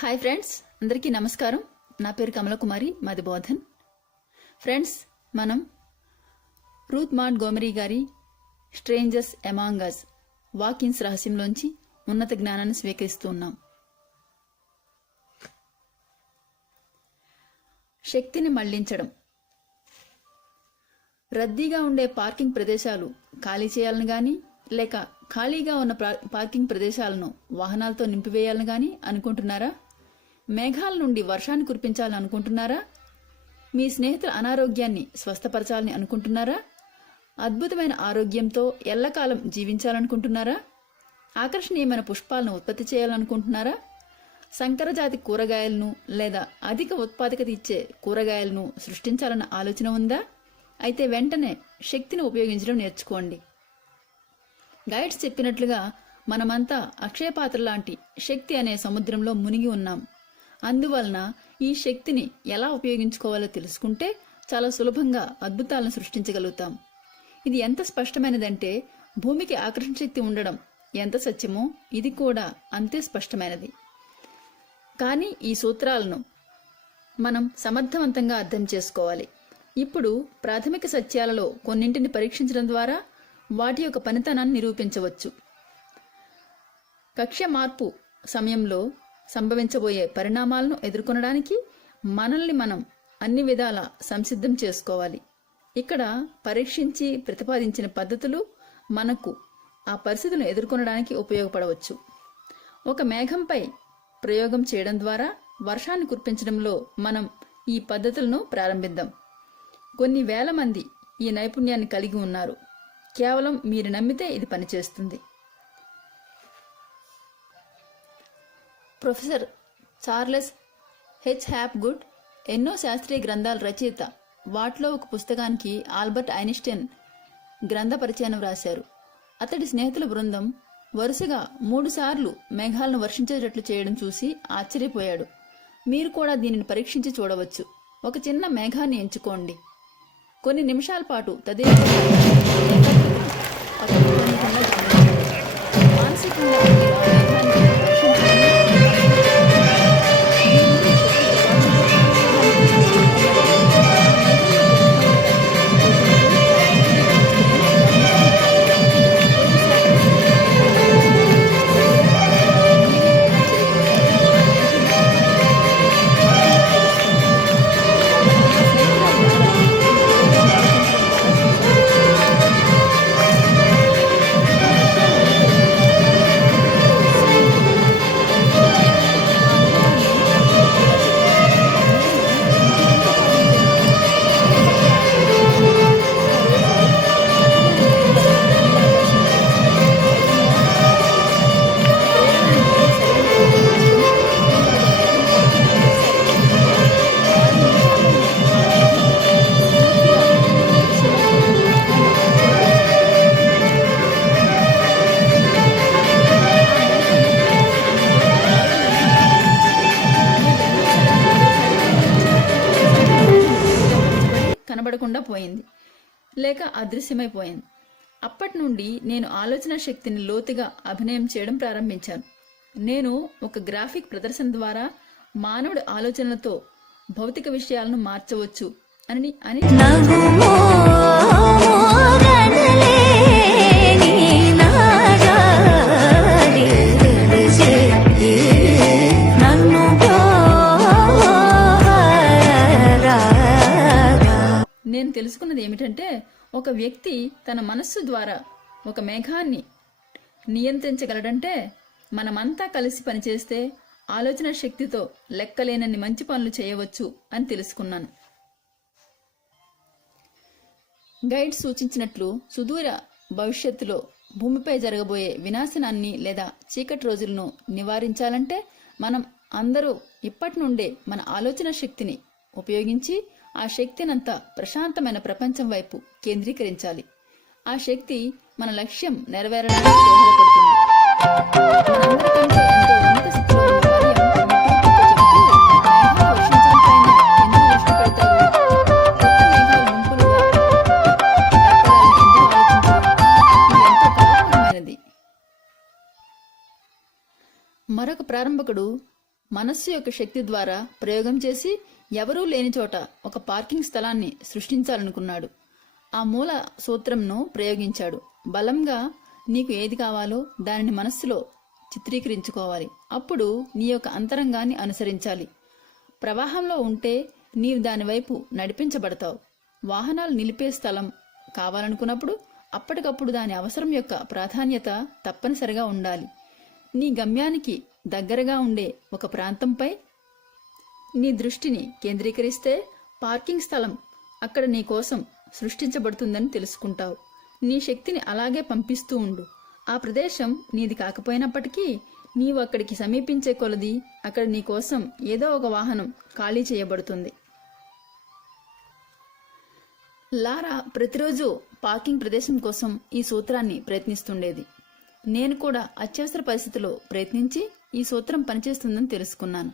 Hi friends, అందరికీ నమస్కారం. నా పేరు కమలకుమారి, మాది బోధన్. ఫ్రెండ్స్, మనం రూత్ మాంట్గోమరీ గారి స్ట్రేంజర్స్ అమాంగ్ అస్ వాకిన్స్ రహస్యంలోంచి ఉన్నత జ్ఞానాన్ని స్వీకరిస్తూ ఉన్నాం. శక్తిని మళ్లించడం. రద్దీగా ఉండే పార్కింగ్ ప్రదేశాలు ఖాళీ చేయాలని గాని, లేక ఖాళీగా ఉన్న పార్కింగ్ ప్రదేశాలను వాహనాలతో నింపివేయాలని గాని అనుకుంటున్నారా? మేఘాల నుండి వర్షాన్ని కురిపించాలని అనుకుంటున్నారా? మీ స్నేహితుల అనారోగ్యాన్ని స్వస్థపరచాలని అనుకుంటున్నారా? అద్భుతమైన ఆరోగ్యంతో ఎల్లకాలం జీవించాలనుకుంటున్నారా? ఆకర్షణీయమైన పుష్పాలను ఉత్పత్తి చేయాలనుకుంటున్నారా? సంకరజాతి కూరగాయలను లేదా అధిక ఉత్పాదకత ఇచ్చే కూరగాయలను సృష్టించాలన్న ఆలోచన ఉందా? అయితే వెంటనే శక్తిని ఉపయోగించడం నేర్చుకోండి. గైడ్స్ చెప్పినట్లుగా మనమంతా అక్షయపాత్ర లాంటి శక్తి అనే సముద్రంలో మునిగి ఉన్నాం. అందువలన ఈ శక్తిని ఎలా ఉపయోగించుకోవాలో తెలుసుకుంటే చాలా సులభంగా అద్భుతాలను సృష్టించగలుగుతాం. ఇది ఎంత స్పష్టమైనదంటే భూమికి ఆకర్షణ శక్తి ఉండడం ఎంత సత్యమో ఇది కూడా అంతే స్పష్టమైనది. కానీ ఈ సూత్రాలను మనం సమర్థవంతంగా అర్థం చేసుకోవాలి. ఇప్పుడు ప్రాథమిక సత్యాలలో కొన్నింటిని పరీక్షించడం ద్వారా వాటి యొక్క పనితనాన్ని నిరూపించవచ్చు. కక్ష్య మార్పు సమయంలో సంభవించబోయే పరిణామాలను ఎదుర్కొనడానికి మనల్ని మనం అన్ని విధాలా సంసిద్ధం చేసుకోవాలి. ఇక్కడ పరీక్షించి ప్రతిపాదించిన పద్ధతులు మనకు ఆ పరిస్థితులను ఎదుర్కొనడానికి ఉపయోగపడవచ్చు. ఒక మేఘంపై ప్రయోగం చేయడం ద్వారా వర్షాన్ని కురిపించడంలో మనం ఈ పద్ధతులను ప్రారంభిద్దాం. కొన్ని వేల మంది ఈ నైపుణ్యాన్ని కలిగి ఉన్నారు. కేవలం మీరు నమ్మితే ఇది పనిచేస్తుంది. ప్రొఫెసర్ చార్లెస్ హెచ్ హ్యాప్గుడ్ ఎన్నో శాస్త్రీయ గ్రంథాల రచయిత. వాటిలో ఒక పుస్తకానికి ఆల్బర్ట్ ఐన్స్టీన్ గ్రంథ పరిచయం రాశారు. అతడి స్నేహితుల బృందం వరుసగా 3 సార్లు మేఘాలను వర్షించేటట్లు చేయడం చూసి ఆశ్చర్యపోయాడు. మీరు కూడా దీనిని పరీక్షించి చూడవచ్చు. ఒక చిన్న మేఘాన్ని ఎంచుకోండి. కొన్ని నిమిషాల పాటు మానసికంగా కనబడకుండా పోయింది, లేక అదృశ్యమైపోయింది. అప్పటి నుండి నేను ఆలోచన శక్తిని లోతుగా అభినయం చేయడం ప్రారంభించాను. నేను ఒక గ్రాఫిక్ ప్రదర్శన ద్వారా మానవుడి ఆలోచనలతో భౌతిక విషయాలను మార్చవచ్చు అని నేను తెలుసుకున్నది ఏమిటంటే, ఒక వ్యక్తి తన మనస్సు ద్వారా ఒక మేఘాన్ని నియంత్రించగలడంటే మనమంతా కలిసి పనిచేస్తే ఆలోచన శక్తితో లెక్కలేనన్ని మంచి పనులు చేయవచ్చు అని తెలుసుకున్నాను. గైడ్ సూచించినట్లు సుదూర భవిష్యత్తులో భూమిపై జరగబోయే వినాశనాన్ని లేదా చీకటి రోజులను నివారించాలంటే మనం అందరూ ఇప్పటి నుండే మన ఆలోచన శక్తిని ఉపయోగించి ఆ శక్తినంతా ప్రశాంతమైన ప్రపంచం వైపు కేంద్రీకరించాలి. ఆ శక్తి మన లక్ష్యం నెరవేరడానికి దోహదపడుతుంది. మనందరికంటే ఎంతో ఉన్నత స్థితిలో ఉన్న మేఘాలు వర్షించడంపైన ఎందుకు దృష్టి పెడతారు? కొత్త మేఘాలు గుంపులుగా ఏర్పడాలని ఎందుకు ఆలోచించరు? ఇది ఎంతో కళాత్మకమైనది. మరొక ప్రారంభకుడు మనస్సు యొక్క శక్తి ద్వారా ప్రయోగం చేసి ఎవరూ లేని చోట ఒక పార్కింగ్ స్థలాన్ని సృష్టించాలనుకున్నాడు. ఆ మూల సూత్రంను ప్రయోగించాడు. బలంగా నీకు ఏది కావాలో దానిని మనస్సులో చిత్రీకరించుకోవాలి. అప్పుడు నీ యొక్క అంతరంగాన్ని అనుసరించాలి. ప్రవాహంలో ఉంటే నీవు దానివైపు నడిపించబడతావు. వాహనాలు నిలిపే స్థలం కావాలనుకున్నప్పుడు అప్పటికప్పుడు దాని అవసరం యొక్క ప్రాధాన్యత తప్పనిసరిగా ఉండాలి. నీ గమ్యానికి దగ్గరగా ఉండే ఒక ప్రాంతంపై నీ దృష్టిని కేంద్రీకరిస్తే పార్కింగ్ స్థలం అక్కడ నీ కోసం సృష్టించబడుతుందని తెలుసుకుంటావు. నీ శక్తిని అలాగే పంపిస్తూ ఉండు. ఆ ప్రదేశం నీది కాకపోయినప్పటికీ నీవు అక్కడికి సమీపించే కొలది అక్కడ నీ కోసం ఏదో ఒక వాహనం ఖాళీ చేయబడుతుంది. లారా ప్రతిరోజు పార్కింగ్ ప్రదేశం కోసం ఈ సూత్రాన్ని ప్రయత్నిస్తుండేది. నేను కూడా అత్యవసర పరిస్థితిలో ప్రయత్నించి ఈ సూత్రం పనిచేస్తుందని తెలుసుకున్నాను.